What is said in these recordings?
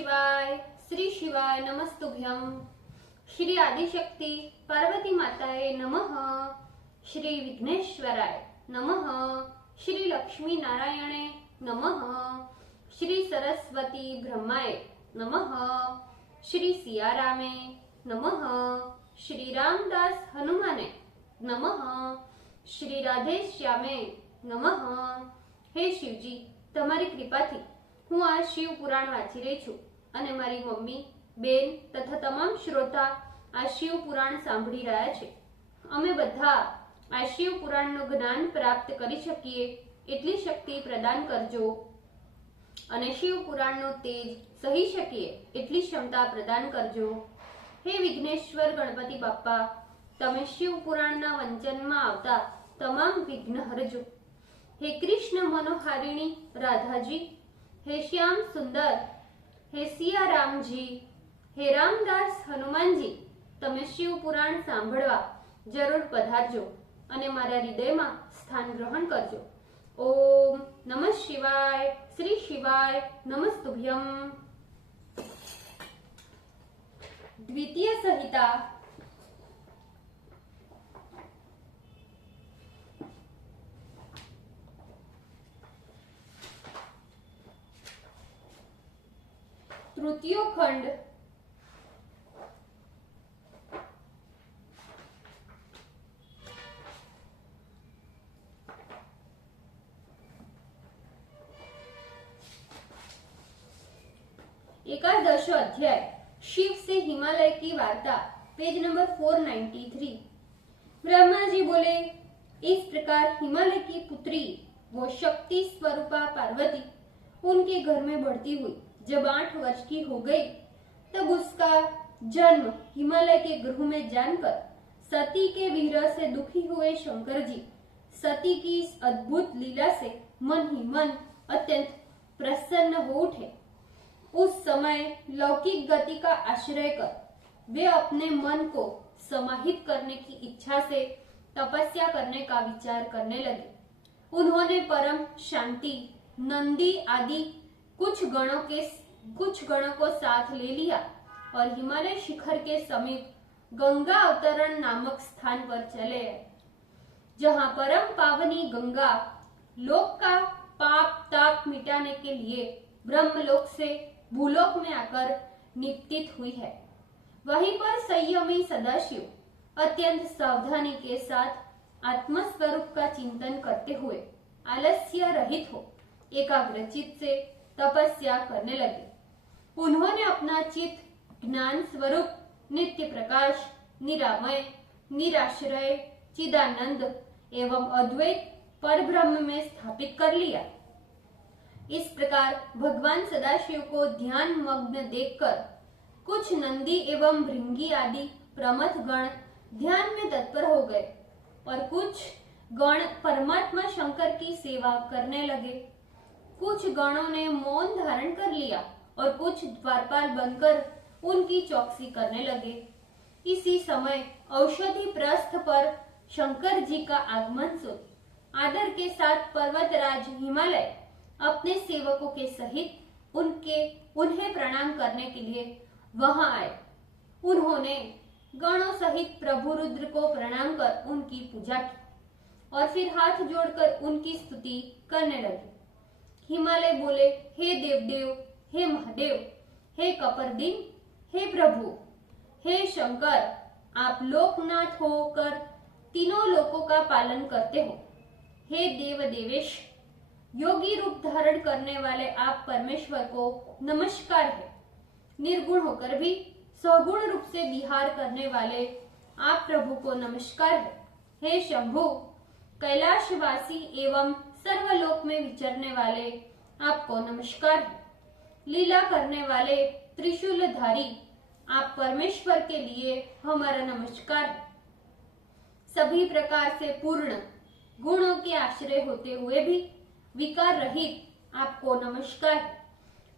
शिवाय। श्री शिवाय नमस्तुभ्यं। श्री आदिशक्ति पार्वती माताये नमः। श्री विघ्नेश्वराय नमः। श्री लक्ष्मी नारायणे नमः। श्री सरस्वती ब्रह्माय नमः। श्री सियारामे नमः। श्री रामदास हनुमाने नमः। श्री राधेश्यामे नमः। हे शिवजी, તમારી કૃપાથી હું આ શિવ પુરાણ વાંચી રહી છું અને મારી મમ્મી, બેન તથા તમામ શ્રોતા આ શિવ પુરાણ સાંભળી રહ્યા છે। અમે બધા આ શિવ પુરાણનું જ્ઞાન પ્રાપ્ત કરી શકીએ એટલી શક્તિ પ્રદાન કરજો અને શિવ પુરાણનું તેજ સહી શકીએ એટલી ક્ષમતા પ્રદાન કરજો। હે વિઘ્નેશ્વર ગણપતિ બાપ્પા, તમે શિવ પુરાણના વંચનમાં આવતા તમામ વિઘ્ન હરજો। हे कृष्ण मनोहारिणी राधा जी, हे श्याम सुंदर, हे सिया राम जी, हे रामदास हनुमान जी, तमे शिव पुराण सांभळवा जरूर पधारजो अने मारा हृदयमां स्थान ग्रहण करजो। ओम नमः शिवाय। श्री शिवाय नमस्तुभ्यं। द्वितीय संहिता तृतीय खंड एकादश अध्याय शिव से हिमालय की वार्ता, पेज नंबर 493। ब्रह्मा जी बोले, इस प्रकार हिमालय की पुत्री वो शक्ति स्वरूपा पार्वती उनके घर में बढ़ती हुई जब 8 वर्ष की हो गई, तब उसका जन्म हिमालय के गृह में जानकर सती के विरह से दुखी हुए शंकर जी सती की इस अद्भुत लीला से मन ही मन अत्यंत प्रसन्न हो उठे। उस समय लौकिक गति का आश्रय कर वे अपने मन को समाहित करने की इच्छा से तपस्या करने का विचार करने लगे। उन्होंने परम शांति, नंदी आदि कुछ गणों को साथ ले लिया और हिमालय शिखर के समीप गंगा अवतरण नामक स्थान पर चले आए, जहां परम पावनी गंगा लोक का पाप ताप मिटाने के लिए ब्रह्मलोक से भूलोक में आकर निपतित हुई है। वहीं पर संयमी सदाशिव अत्यंत सावधानी के साथ आत्मस्वरूप का चिंतन करते हुए आलस्य रहित हो एकाग्रचित से तपस्या करने लगे। उन्होंने अपना चित्त ज्ञान स्वरूप नित्य प्रकाश, निरामय, निराश्रय, चिदानंद एवं अद्वैत परब्रह्म में स्थापित कर लिया। इस प्रकार भगवान सदाशिव को ध्यान मग्न देखकर कुछ नंदी एवं भृंगी आदि प्रमथ गण ध्यान में तत्पर हो गए और कुछ गण परमात्मा शंकर की सेवा करने लगे। कुछ गणों ने मौन धारण कर लिया और कुछ द्वारपाल बनकर उनकी चौकसी करने लगे। इसी समय औषधि प्रस्थ पर शंकर जी का आगमन सुन आदर के साथ पर्वतराज हिमालय अपने सेवकों के सहित उन्हें प्रणाम करने के लिए वहां आए। उन्होंने गणों सहित प्रभु रुद्र को प्रणाम कर उनकी पूजा की और फिर हाथ जोड़कर उनकी स्तुति करने लगे। हिमालय बोले, हे देवदेव, हे महादेव, हे कपर्दिन, हे प्रभु, हे शंकर, आप लोकनाथ होकर तीनों लोकों का पालन करते हो। हे देव देवेश, योगी रूप धारण करने वाले आप परमेश्वर को नमस्कार है। निर्गुण होकर भी सगुण रूप से विहार करने वाले आप प्रभु को नमस्कार है। हे शंभु, कैलाशवासी एवं सर्वलोक में विचरने वाले आपको नमस्कार है। लीला करने वाले त्रिशूलधारी आप परमेश्वर के लिए हमारा नमस्कार है। सभी प्रकार से पूर्ण गुणों के आश्रय होते हुए भी विकार रहित आपको नमस्कार है।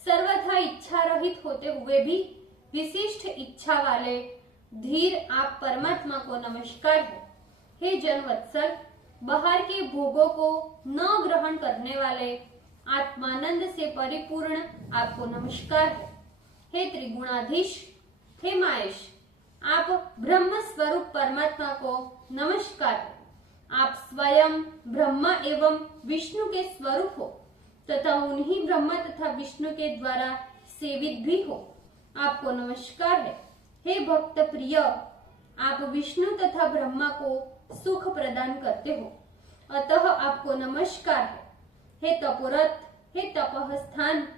सर्वथा इच्छा रहित होते हुए भी विशिष्ट इच्छा वाले धीर आप परमात्मा को नमस्कार है। हे जनवत्सल, बाहर के भोगों को न ग्रहण करने वाले आत्मानंद से परिपूर्ण आपको नमस्कार है। हे त्रिगुणाधीश, हे महेश, आप ब्रह्म स्वरूप परमात्मा को नमस्कार है। आप स्वयं ब्रह्मा एवं विष्णु के स्वरूप हो तथा उन्हीं ब्रह्मा तथा विष्णु के द्वारा सेवित भी हो। आपको नमस्कार है। हे भक्त प्रिय, आप विष्णु तथा ब्रह्मा को सुख प्रदान करते हो, अतः आपको नमस्कार है। हे तपोरथ, हे तपः स्थान,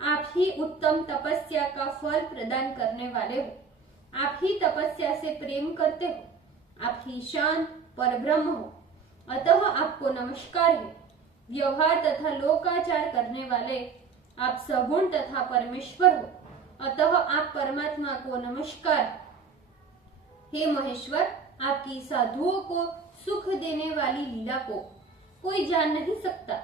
आप ही उत्तम तपस्या का फल प्रदान करने वाले हो। आप ही तपस्या से प्रेम करते हो। आप ही शांत परब्रह्म हो, अतः आपको नमस्कार है। व्यवहार तथा लोकाचार करने वाले आप सगुण तथा परमेश्वर हो, अतः आप परमात्मा को नमस्कार। हे महेश्वर, आपकी साधुओं को सुख देने वाली लीला को कोई जान नहीं सकता।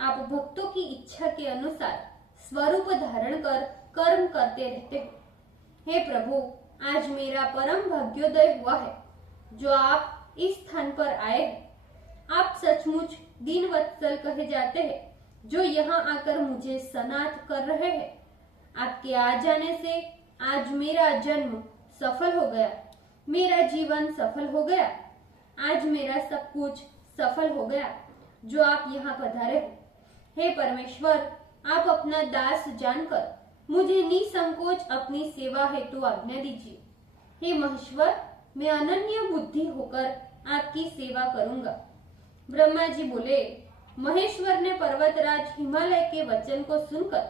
आप भक्तों की इच्छा के अनुसार स्वरूप धारण कर कर्म करते रहते हो। हे प्रभु, आज मेरा परम भाग्योदय हुआ है जो आप इस स्थान पर आए हैं। आप सचमुच दीनवत्सल कहे जाते हैं जो यहाँ आकर मुझे सनाथ कर रहे हैं। आपके आ जाने से आज मेरा जन्म सफल हो गया, मेरा जीवन सफल हो गया। आज मेरा सब कुछ सफल हो गया जो आप यहाँ पधारे हो। हे परमेश्वर, आप अपना दास जानकर मुझे निसंकोच अपनी सेवा हेतु आज्ञा दीजिए। हे महेश्वर, मैं अनन्य बुद्धि होकर आपकी सेवा करूंगा। ब्रह्मा जी बोले, महेश्वर ने पर्वतराज हिमालय के वचन को सुनकर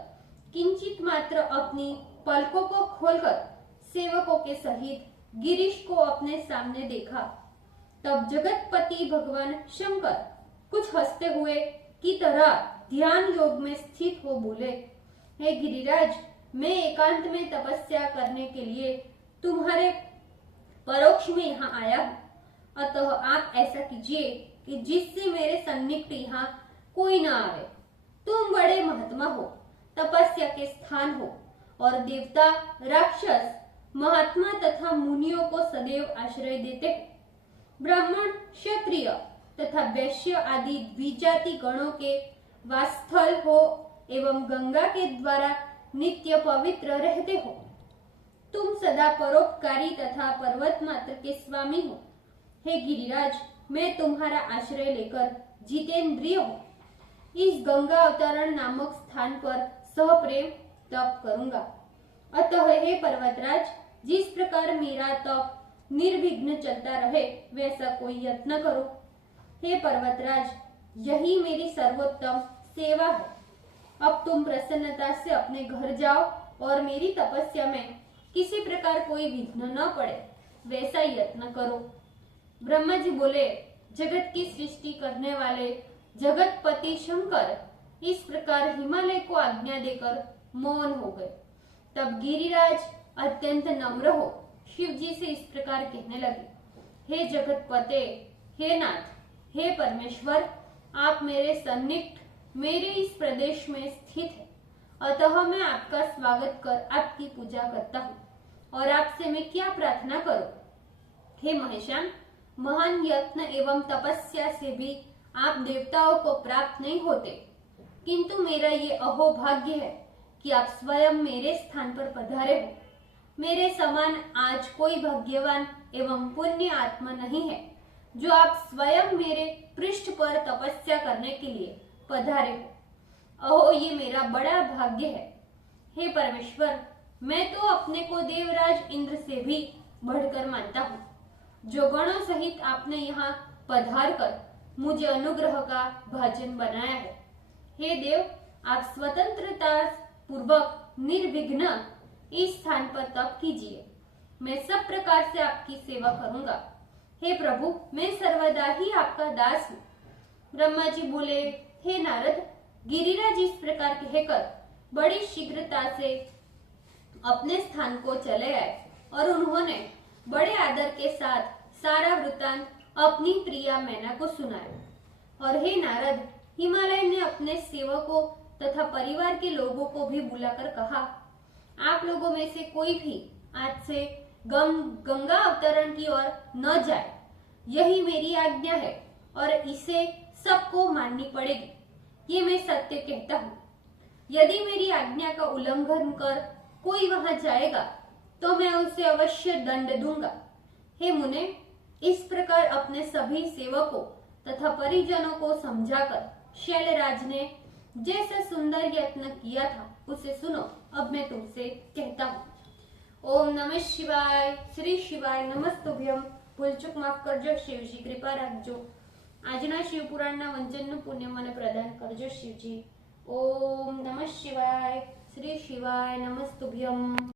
किंचित मात्र अपनी पलकों को खोलकर सेवकों के सहित गिरीश को अपने सामने देखा। तब जगतपति भगवान शंकर कुछ हंसते हुए की तरह ध्यान योग में स्थित हो बोले, हे गिरिराज, मैं एकांत में तपस्या करने के लिए तुम्हारे परोक्ष में यहाँ आया हूँ, अतः आप ऐसा कीजिए कि जिससे मेरे सन्निकट यहाँ कोई न आवे। तुम बड़े महात्मा हो, तपस्या के स्थान हो और देवता, राक्षस, महात्मा तथा मुनियों को सदैव आश्रय देते हो। ब्राह्मण, क्षत्रिय तथा वैश्य आदि द्विजाति गणों के वासस्थल हो एवं गंगा के द्वारा नित्य पवित्र रहते हो। तुम सदा परोपकारी तथा पर्वत मात्र के स्वामी हो। हे गिरिराज, मैं तुम्हारा आश्रय लेकर जितेंद्रिय हूँ। इस गंगा अवतरण नामक स्थान पर सहप्रेम तप करूंगा। अतः हे पर्वतराज, जिस प्रकार मेरा तप निर्विघ्न चलता रहे वैसा कोई यत्न करो। हे पर्वतराज, यही मेरी सर्वोत्तम सेवा है। अब तुम प्रसन्नता से अपने घर जाओ और मेरी तपस्या में किसी प्रकार कोई विघ्न न पड़े वैसा यत्न करो। ब्रह्मा जी बोले, जगत की सृष्टि करने वाले जगतपति शंकर इस प्रकार हिमालय को आज्ञा देकर मौन हो गए। तब गिरिराज अत्यंत नम्र हो शिव जी से इस प्रकार कहने लगे, हे जगतपते, हे नाथ, हे परमेश्वर, आप मेरे सन्निकट मेरे इस प्रदेश में स्थित है, अतः मैं आपका स्वागत कर आपकी पूजा करता हूँ और आपसे मैं क्या प्रार्थना करूं? हे महेशान, महान यत्न एवं तपस्या से भी आप देवताओं को प्राप्त नहीं होते, किंतु मेरा ये अहोभाग्य है कि आप स्वयं मेरे स्थान पर पधारे हो। मेरे समान आज कोई भाग्यवान एवं पुण्य आत्मा नहीं है जो आप स्वयं मेरे पृष्ठ पर तपस्या करने के लिए पधारे हो। अहो, ये मेरा बड़ा भाग्य है। हे परमेश्वर, मैं तो अपने को देवराज इंद्र से भी बढ़कर मानता हूँ, जो गणों सहित आपने यहाँ पधार कर मुझे अनुग्रह का भाजन बनाया है। हे देव, आप स्वतंत्रता पूर्वक निर्विघ्न इस स्थान पर तप कीजिए। मैं सब प्रकार से आपकी सेवा करूंगा। हे प्रभु, मैं सर्वदा ही आपका दास हूँ। ब्रह्मा जी बोले, हे नारद, गिरिराज इस प्रकार कहकर बड़ी शीघ्रता से अपने स्थान को चले आए और उन्होंने बड़े आदर के साथ सारा वृतांत अपनी प्रिया मैना को सुनाया। और हे नारद, हिमालय ने अपने सेवकों तथा परिवार के लोगों को भी बुलाकर कहा, आप लोगों में से कोई भी आज से गंगा अवतरण की ओर न जाए, यही मेरी आज्ञा है और इसे सबको माननी पड़ेगी। ये मैं सत्य कहता हूँ। यदि मेरी आज्ञा का उल्लंघन कर कोई वहां जाएगा तो मैं उसे अवश्य दंड दूंगा। हे मुने, इस प्रकार अपने सभी सेवकों तथा परिजनों को समझाकर शैलराज ने जैसा सुंदर यत्न किया था उसे सुनो। अब मैं तुमसे कहता हूँ। ओम नमः शिवाय। श्री शिवाय नमस्तुभ्यम। ભૂલચૂક માફ કરજો શિવજી, કૃપા રાખજો। આજના શિવપુરાણના વંચનનું પુણ્ય મને પ્રદાન કરજો શિવજી। ઓમ નમઃ શિવાય। શ્રી શિવાય નમસ્તુભ્યમ।